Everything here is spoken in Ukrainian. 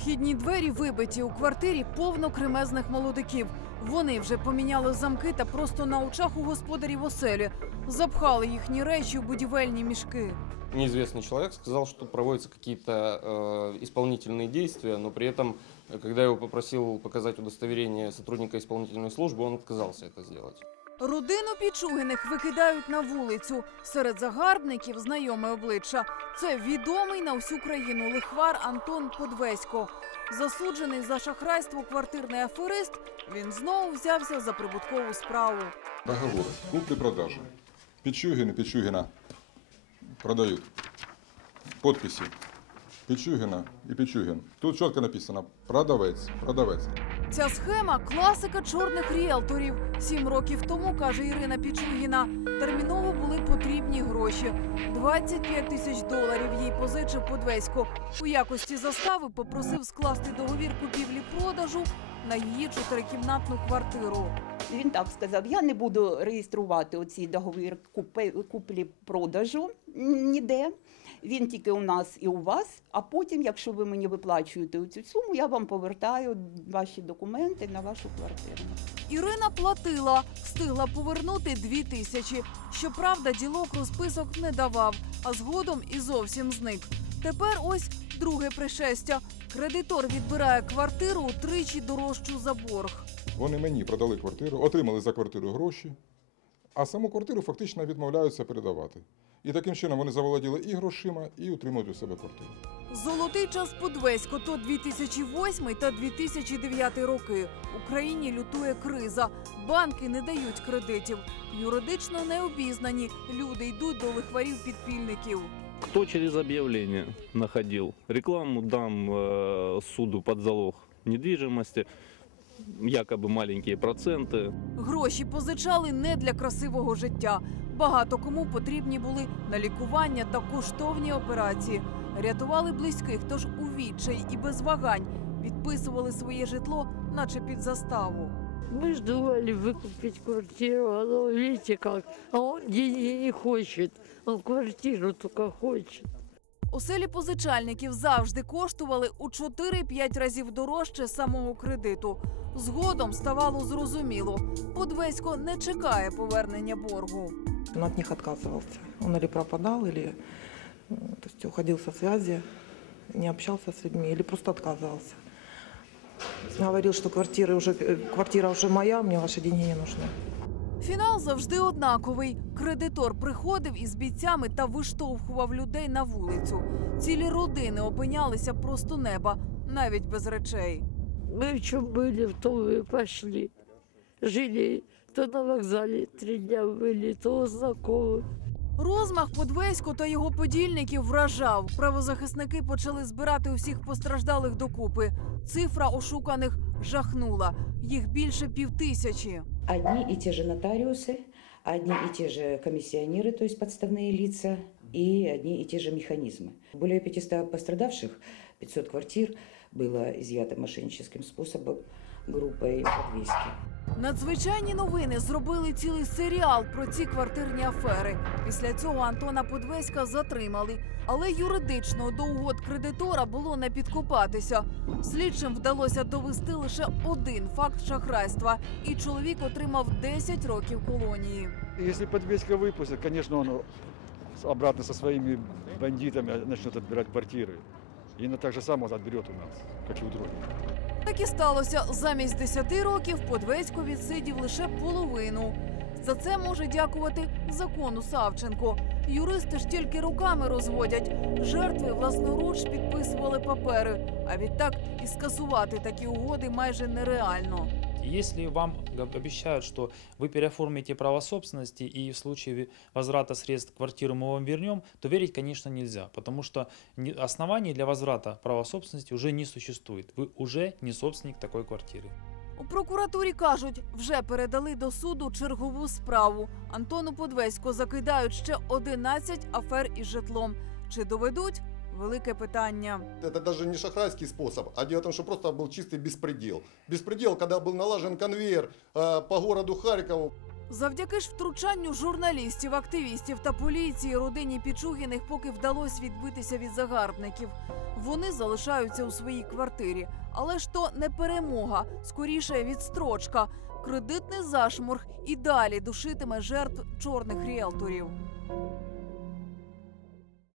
Вхідні двері вибиті у квартирі повно кремезних молодиків. Вони вже поміняли замки та просто на очах у господарів оселі запхали їхні речі у будівельні мішки. Неизвестный человек сказал, что проводятся какие-то э, исполнительные действия, но при этом, э, когда я его попросил показать удостоверение сотрудника исполнительной службы, он отказался это сделать. Родину Пічугиних викидають на вулицю. Серед загарбників знайоме обличчя. Це відомий на всю країну лихвар Антон Подвесько. Засуджений за шахрайство квартирний аферист, він знову взявся за прибуткову справу. Договоры. Купли-продажи. Пичугин и Пичугина продают. Подписи. Пичугина и Пичугин. Тут четко написано продавец, продавец. Ця схема класика чорних ріелторів. Сім років тому, каже Ірина Пічугіна, терміново були потрібні гроші. 25 тисяч доларів їй позичив Подвесько. У якості застави попросив скласти договір купівлі-продажу на її чотирикімнатну квартиру. Він так сказав: я не буду реєструвати оці договір куплі-продажу ніде. Він тільки у нас і у вас. А потім, якщо ви мені виплачуєте цю суму, я вам повертаю ваші документи на вашу квартиру. Ірина платила, встигла повернути дві тисячі. Щоправда, ділок розписок не давав, а згодом і зовсім зник. Тепер ось друге пришестя. Кредитор відбирає квартиру утричі дорожчу за борг. Вони мені продали квартиру, отримали за квартиру гроші, а саму квартиру фактично відмовляються передавати. І таким чином вони заволоділи і грошима, і утримують у себе квартиру. Золотий час Подвесько то 2008 та 2009 роки. Україні лютує криза. Банки не дають кредитів. Юридично необізнані. Люди йдуть до лихварів-підпільників. Кто через объявление находил рекламу, дам э, суду под залог недвижимости, якобы маленькие проценты. Гроші позичали не для красивого життя. Багато кому потрібні були на лікування та коштовні операції. Рятували близьких, тож у відчай і без вагань відписували своє житло, наче під заставу. Мы ж думали выкупить квартиру, а ну, видите как. А он деньги не хочет, он квартиру только хочет. Оселі позичальників завжди коштували у 4-5 разів дорожче самого кредиту. Згодом ставало зрозуміло, Подвесько не чекає повернення боргу. Он от них отказывался. Он или пропадал, или э, то есть уходил со связи, не общался с людьми, или просто отказывался. Говорил, что квартира уже, э, квартира уже моя, мне ваши деньги не нужны. Фінал завжди однаковий. Кредитор приходив із бійцями та виштовхував людей на вулицю. Цілі родини опинялися просто неба, навіть без речей. Мы в чем были, в том и пошли. Жили то на вокзале три дня были, то у знакомых. Розмах Подвесько та його подільників вражав. Правозахисники почали збирати усіх постраждалих докупи. Цифра ошуканих жахнула. Їх більше півтисячі. Одни и те же нотариусы, одни и те же комиссионеры, то есть подставные лица, и одни и те же механизмы. Более 500 пострадавших, 500 квартир было изъято мошенническим способом группой подвески. Надзвичайні новини зробили цілий серіал про ці квартирні афери. Після цього Антона Подвеська затримали, але юридично до угод кредитора було не підкопатися. Слідчим вдалося довести лише один факт шахрайства, і чоловік отримав 10 років колонії. Если подвеска выпустят, конечно, он с- обратно со своими бандитами начнет отбирать квартиры. И он так само отберет у нас, как и у других. Так і сталося. Замість 10 років Подвесько відсидів лише половину. За це може дякувати закону Савченко. Юристи ж тільки руками розводять. Жертви власноруч підписували папери. А відтак і скасувати такі угоди майже нереально. Если вам г- обещают, что вы переоформите право собственности и в случае ви- возврата средств квартиры мы вам вернем, то верить, конечно, нельзя, потому что не- оснований для возврата права собственности уже не существует. Вы уже не собственник такой квартиры. У прокуратурі кажуть, вже передали до суду чергову справу. Антону Подвесько закидають ще 11 афер із житлом. Чи доведуть? Велике питання. Это даже не шахрайский способ, а дело в том, что просто был чистый беспредел. Беспредел, когда был налажен конвейер э, по городу Харькову. Завдяки ж втручанню журналістів, активістів та поліції родині Пічугіних поки вдалося відбитися від загарбників. Вони залишаються у своїй квартирі, але ж то не перемога, скоріше відстрочка. Кредитний зашморг і далі душитиме жертв чорних ріелторів.